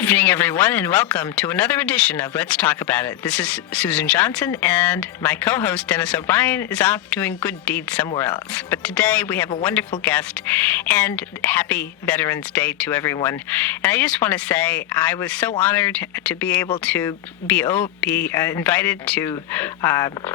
evening, everyone, and welcome to another edition of Let's Talk About It. This is Susan Johnson, and my co-host, Dennis O'Brien, is off doing good deeds somewhere else. But today we have a wonderful guest, and happy Veterans Day to everyone. And I just want to say I was so honored to be able to be invited to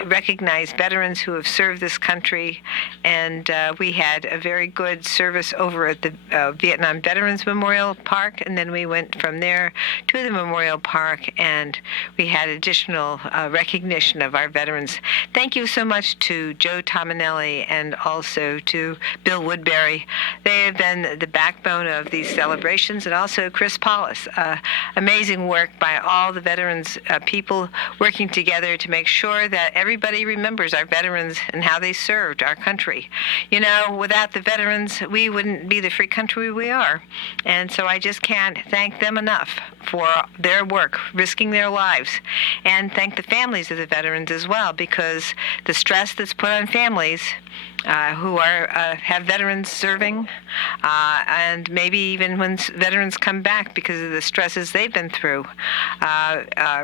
recognize veterans who have served this country. And we had a very good service over at the Vietnam Veterans Memorial Park, and then we went from there to the Memorial Park, and we had additional recognition of our veterans. Thank you so much to Joe Tominelli and also to Bill Woodbury. They have been the backbone of these celebrations, and also Chris Paulus. Amazing work by all the veterans people working together to make sure that everybody remembers our veterans and how they served our country. You know, without the veterans, we wouldn't be the free country we are. And so I just can't thank them enough for their work, risking their lives, and thank the families of the veterans as well, because the stress that's put on families who have veterans serving, and maybe even when veterans come back because of the stresses they've been through,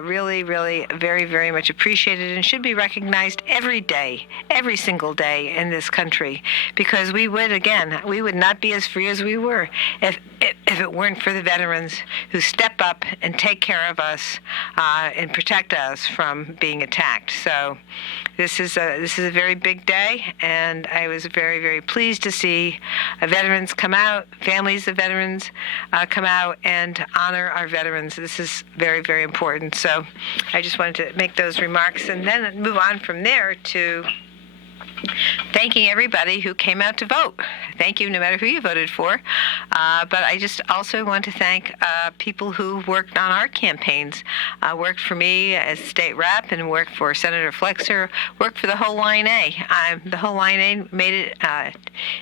really, really very, very much appreciated and should be recognized every day, every single day in this country, because we would not be as free as we were if it weren't for the veterans who step up and take care of us and protect us from being attacked. So this is a very big day, and I was very, very pleased to see veterans come out, families of veterans come out and honor our veterans. This is very, very important. So I just wanted to make those remarks and then move on from there to thanking everybody who came out to vote. Thank you, no matter who you voted for. But I just also want to thank people who worked on our campaigns, worked for me as state rep and worked for Senator Flexer, worked for the whole Line A. The whole Line A made it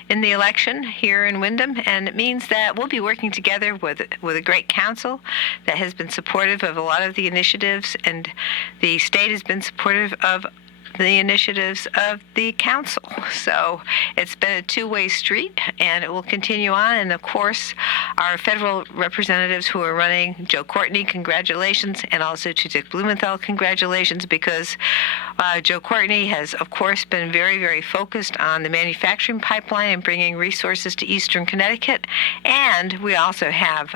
in the election here in Windham, and it means that we'll be working together with a great council that has been supportive of a lot of the initiatives, and the state has been supportive of the initiatives of the council. So it's been a two-way street, and it will continue on. And of course, our federal representatives who are running, Joe Courtney, congratulations, and also to Dick Blumenthal, congratulations, because Joe Courtney has, of course, been very, very focused on the manufacturing pipeline and bringing resources to Eastern Connecticut. And we also have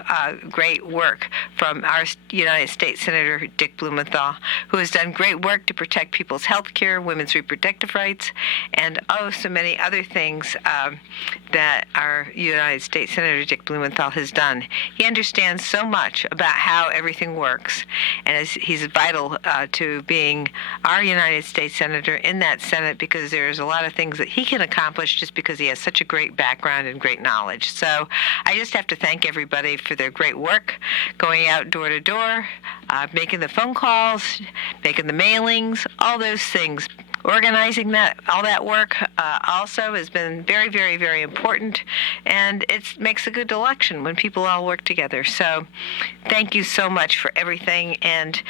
great work from our United States Senator Dick Blumenthal, who has done great work to protect people's health care, women's reproductive rights, and so many other things that our United States Senator Dick Blumenthal has done. He understands so much about how everything works, and he's vital to being our United States Senator in that Senate, because there's a lot of things that he can accomplish just because he has such a great background and great knowledge. So I just have to thank everybody for their great work, going out door to door, making the phone calls, making the mailings, all those things. Organizing all that work also has been very, very, very important, and it makes a good election when people all work together. So thank you so much for everything, and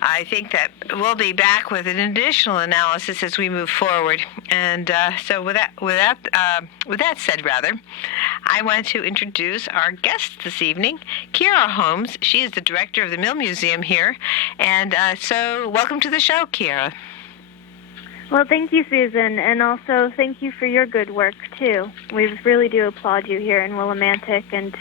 I think that we'll be back with an additional analysis as we move forward. And so with that said, I want to introduce our guest this evening, Kiara Holmes. She is the director of the Mill Museum here, and so welcome to the show, Kiara. Well, thank you, Susan, and also thank you for your good work, too. We really do applaud you here in Willimantic, and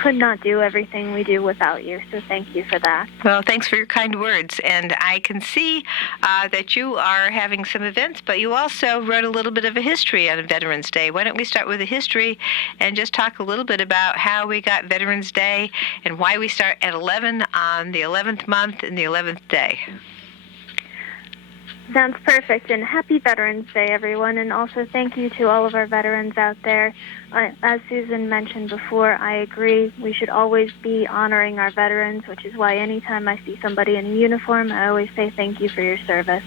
could not do everything we do without you, so thank you for that. Well, thanks for your kind words, and I can see that you are having some events, but you also wrote a little bit of a history on Veterans Day. Why don't we start with the history and just talk a little bit about how we got Veterans Day and why we start at 11 on the 11th month and the 11th day. Sounds perfect, and happy Veterans Day, everyone, and also thank you to all of our veterans out there. As Susan mentioned before, I agree. We should always be honoring our veterans, which is why anytime I see somebody in a uniform, I always say thank you for your service.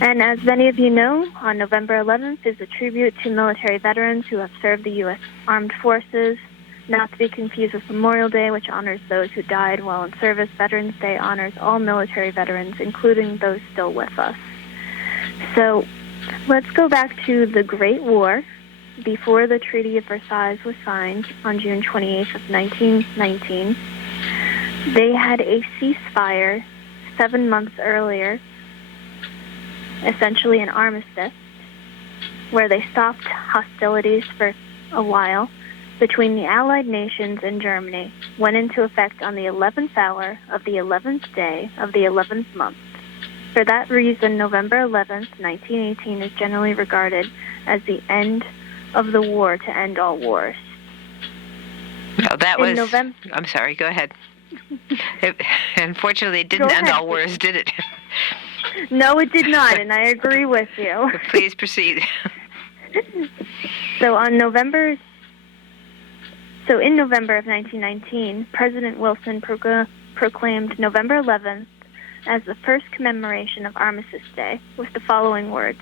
And as many of you know, on November 11th is a tribute to military veterans who have served the U.S. Armed Forces, not to be confused with Memorial Day, which honors those who died while in service. Veterans Day honors all military veterans, including those still with us. So let's go back to the Great War, before the Treaty of Versailles was signed on June 28th of 1919. They had a ceasefire 7 months earlier, essentially an armistice, where they stopped hostilities for a while between the Allied nations and Germany, went into effect on the 11th hour of the 11th day of the 11th month. For that reason, November 11th, 1918 is generally regarded as the end of the war to end all wars. Well, that was... I'm sorry, go ahead. Unfortunately, it didn't end all wars, did it? No, it did not, and I agree with you. Please proceed. In November of 1919, President Wilson proclaimed November 11th as the first commemoration of Armistice Day with the following words: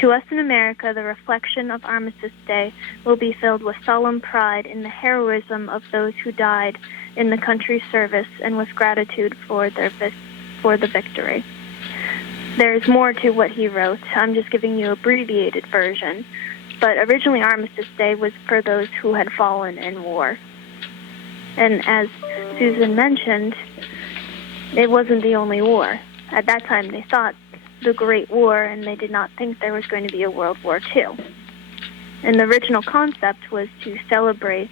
"To us in America, the reflection of Armistice Day will be filled with solemn pride in the heroism of those who died in the country's service and with gratitude for the victory." There is more to what he wrote. I'm just giving you an abbreviated version. But originally Armistice Day was for those who had fallen in war. And as Susan mentioned, it wasn't the only war. At that time they thought the Great War, and they did not think there was going to be a World War II. And the original concept was to celebrate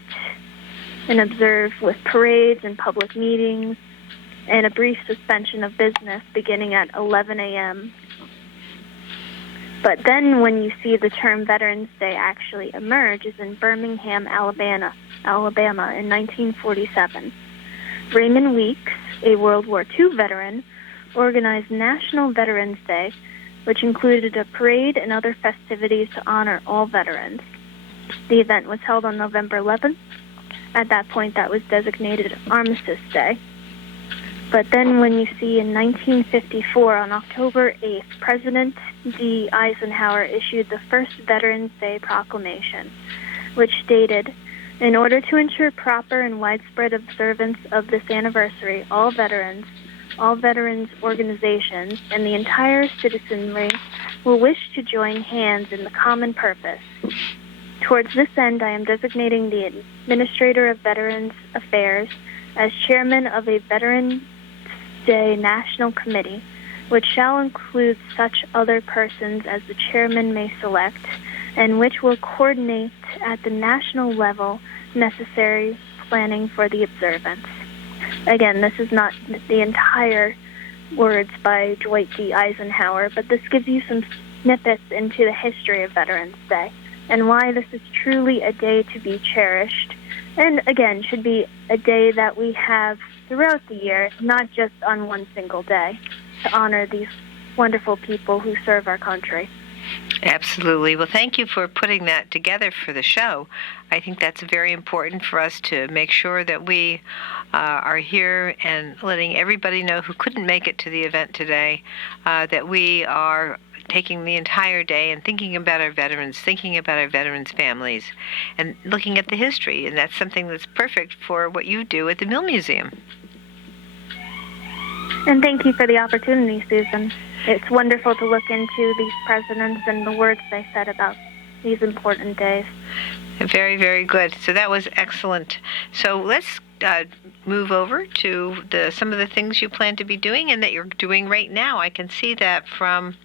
and observe with parades and public meetings and a brief suspension of business beginning at 11 a.m. But then when you see the term Veterans Day actually emerge is in Birmingham, Alabama in 1947. Raymond Weeks, a World War II veteran, organized National Veterans Day, which included a parade and other festivities to honor all veterans. The event was held on November 11th. At that point, that was designated Armistice Day. But then when you see in 1954, on October 8th, President D. Eisenhower issued the first Veterans Day proclamation, which stated, "In order to ensure proper and widespread observance of this anniversary, all veterans organizations, and the entire citizenry will wish to join hands in the common purpose. Towards this end, I am designating the Administrator of Veterans Affairs as chairman of a Veterans Day National Committee, which shall include such other persons as the chairman may select, and which will coordinate at the national level necessary planning for the observance." Again, this is not the entire words by Dwight D. Eisenhower, but this gives you some snippets into the history of Veterans Day and why this is truly a day to be cherished, and again, should be a day that we have throughout the year, not just on one single day, to honor these wonderful people who serve our country. Absolutely. Well, thank you for putting that together for the show. I think that's very important for us to make sure that we are here and letting everybody know who couldn't make it to the event today that we are taking the entire day and thinking about our veterans, thinking about our veterans' families, and looking at the history. And that's something that's perfect for what you do at the Mill Museum. And thank you for the opportunity, Susan. It's wonderful to look into these presidents and the words they said about these important days. Very, very good. So that was excellent. So let's move over to some of the things you plan to be doing and that you're doing right now. I can see that from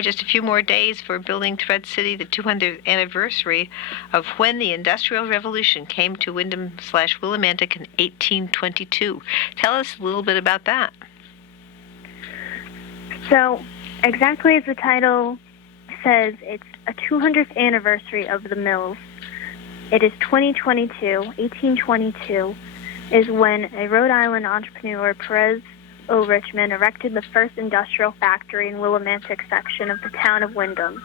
just a few more days for Building Thread City, the 200th anniversary of when the Industrial Revolution came to Windham/Willimantic in 1822. Tell us a little bit about that. So, exactly as the title says, it's a 200th anniversary of the mills. It is 2022. 1822 is when a Rhode Island entrepreneur, Perez O. Richmond, erected the first industrial factory in Willimantic section of the town of Windham.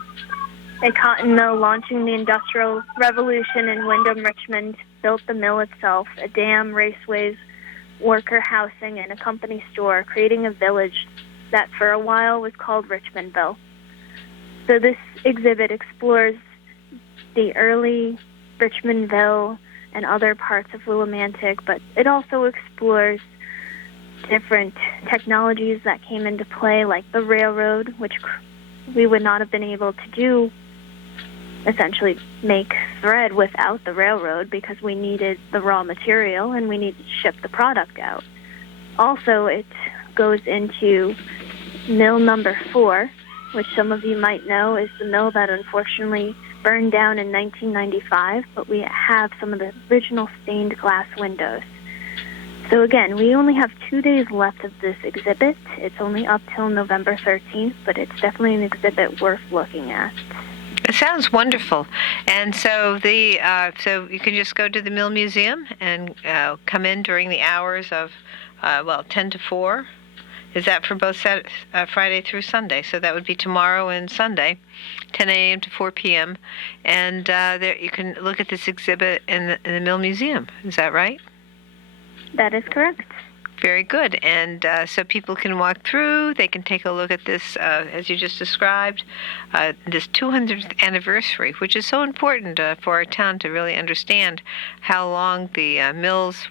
A cotton mill launching the Industrial Revolution in Windham, Richmond built the mill itself, a dam, raceways, worker housing, and a company store, creating a village that for a while was called Richmondville. So this exhibit explores the early Richmondville and other parts of Willimantic, but it also explores different technologies that came into play, like the railroad, which we would not have been able to do, essentially make thread without the railroad, because we needed the raw material and we needed to ship the product out. Also, it goes into mill number 4, which some of you might know is the mill that unfortunately burned down in 1995, but we have some of the original stained glass windows. So again, we only have 2 days left of this exhibit. It's only up till November 13th, but it's definitely an exhibit worth looking at. It sounds wonderful. And so so you can just go to the Mill Museum and come in during the hours of 10 to 4. Is that for both Friday through Sunday? So that would be tomorrow and Sunday, 10 a.m. to 4 p.m. And there you can look at this exhibit in the Mill Museum. Is that right? That is correct. Very good. And so people can walk through. They can take a look at this, as you just described, this 200th anniversary, which is so important for our town to really understand how long the mills,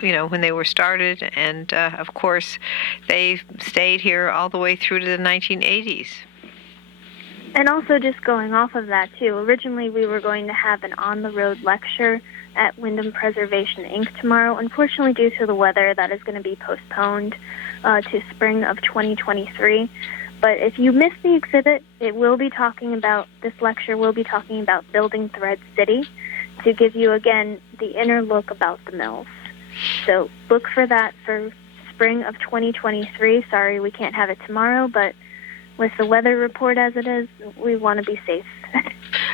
when they were started. And, of course, they stayed here all the way through to the 1980s. And also just going off of that, too, originally we were going to have an on-the-road lecture at Wyndham Preservation, Inc. tomorrow. Unfortunately, due to the weather, that is going to be postponed to spring of 2023. But if you miss the exhibit, this lecture will be talking about building Thread City to give you, again, the inner look about the mills. So look for that for spring of 2023. Sorry, we can't have it tomorrow, but with the weather report as it is, we want to be safe.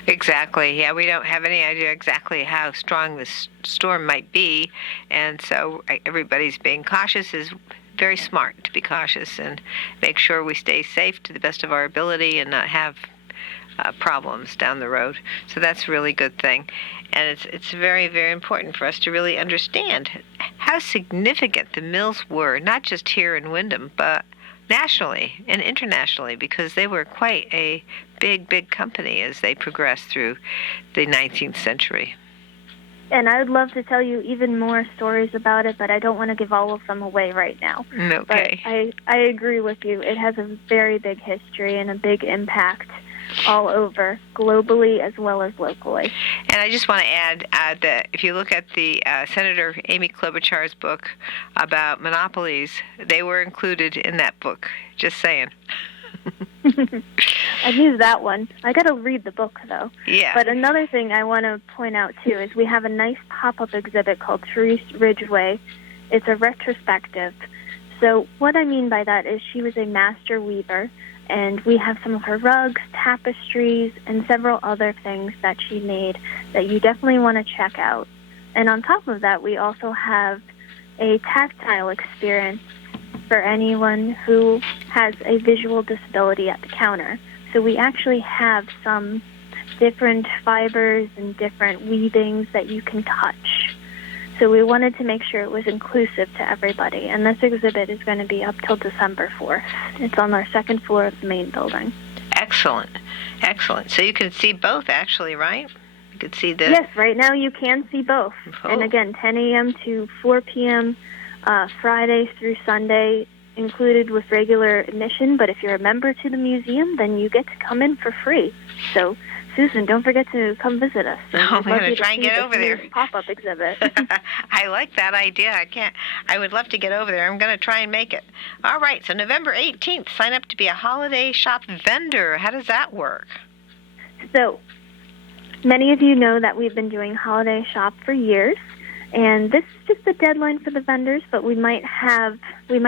Exactly. Yeah, we don't have any idea exactly how strong this storm might be, and so everybody's being cautious. Is very smart to be cautious and make sure we stay safe to the best of our ability and not have problems down the road. So that's a really good thing, and it's very, very important for us to really understand how significant the mills were, not just here in Wyndham, but nationally and internationally, because they were quite a big company as they progressed through the 19th century. And I would love to tell you even more stories about it, but I don't want to give all of them away right now. Okay. But I agree with you. It has a very big history and a big impact all over, globally as well as locally. And I just want to add that if you look at the Senator Amy Klobuchar's book about monopolies, they were included in that book. Just saying. I knew that one. I got to read the book, though. Yeah. But another thing I want to point out, too, is we have a nice pop-up exhibit called Therese Ridgway. It's a retrospective. So what I mean by that is she was a master weaver, and we have some of her rugs, tapestries, and several other things that she made that you definitely want to check out. And on top of that, we also have a tactile experience for anyone who has a visual disability at the counter. So we actually have some different fibers and different weavings that you can touch. So we wanted to make sure it was inclusive to everybody. And this exhibit is going to be up till December 4th. It's on our second floor of the main building. Excellent. Excellent. So you can see both, actually, right? You can see the... Yes, right now you can see both. Oh. And again, 10 a.m. to 4 p.m., Friday through Sunday, included with regular admission. But if you're a member to the museum, then you get to come in for free. So, Susan, don't forget to come visit us. I'm going to try and get over there. Pop-up exhibit. I like that idea. I would love to get over there. I'm going to try and make it. All right, so November 18th, sign up to be a holiday shop vendor. How does that work? So, many of you know that we've been doing holiday shop for years. And this is just the deadline for the vendors, but we might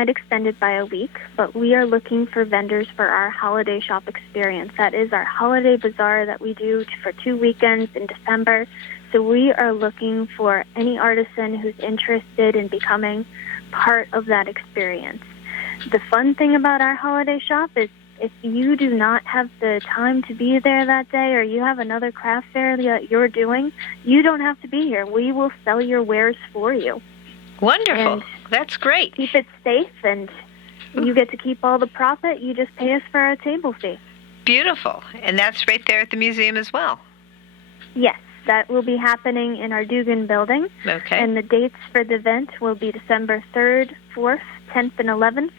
extend it by a week. But we are looking for vendors for our holiday shop experience. That is our holiday bazaar that we do for 2 weekends in December. So we are looking for any artisan who's interested in becoming part of that experience. The fun thing about our holiday shop is if you do not have the time to be there that day, or you have another craft fair that you're doing, you don't have to be here. We will sell your wares for you. Wonderful. And that's great. Keep it safe, and you get to keep all the profit. You just pay us for our table fee. Beautiful. And that's right there at the museum as well. Yes, that will be happening in our Dugan building. Okay. And the dates for the event will be December 3rd, 4th, 10th, and 11th.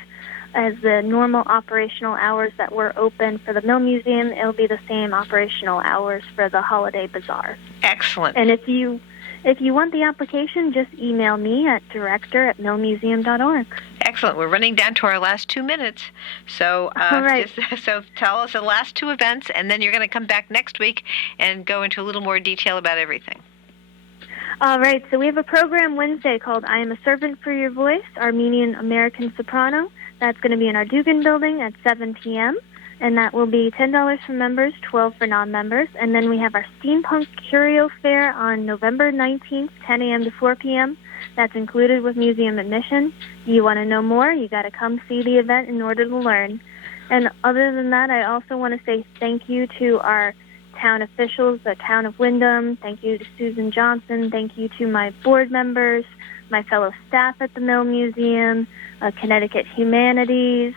As the normal operational hours that were open for the Mill Museum, it'll be the same operational hours for the Holiday Bazaar. Excellent. And if you If you want the application, just email me at director@millmuseum.org. Excellent. We're running down to our last 2 minutes. So, All right. so tell us the last 2 events, and then you're going to come back next week and go into a little more detail about everything. All right. So we have a program Wednesday called I Am a Servant for Your Voice, Armenian American Soprano. That's going to be in our Dugan building at 7 p.m., and that will be $10 for members, $12 for non-members. And then we have our Steampunk Curio Fair on November 19th, 10 a.m. to 4 p.m. That's included with museum admission. You want to know more, you got to come see the event in order to learn. And other than that, I also want to say thank you to our town officials, the town of Windham. Thank you to Susan Johnson. Thank you to my board members, my fellow staff at the Mill Museum, Connecticut Humanities,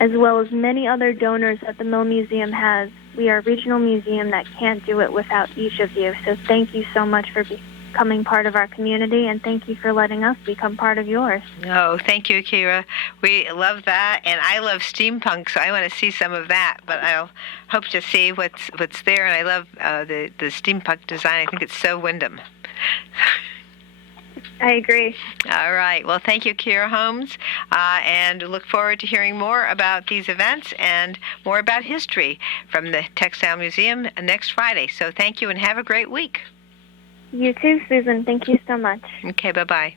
as well as many other donors that the Mill Museum has. We are a regional museum that can't do it without each of you. So thank you so much for becoming part of our community, and thank you for letting us become part of yours. Oh, thank you, Kira. We love that, and I love steampunk, so I want to see some of that. But I'll hope to see what's there, and I love the steampunk design. I think it's so Wyndham. I agree. All right. Well, thank you, Kira Holmes, and look forward to hearing more about these events and more about history from the Textile Museum next Friday. So thank you, and have a great week. You too, Susan. Thank you so much. Okay, bye-bye.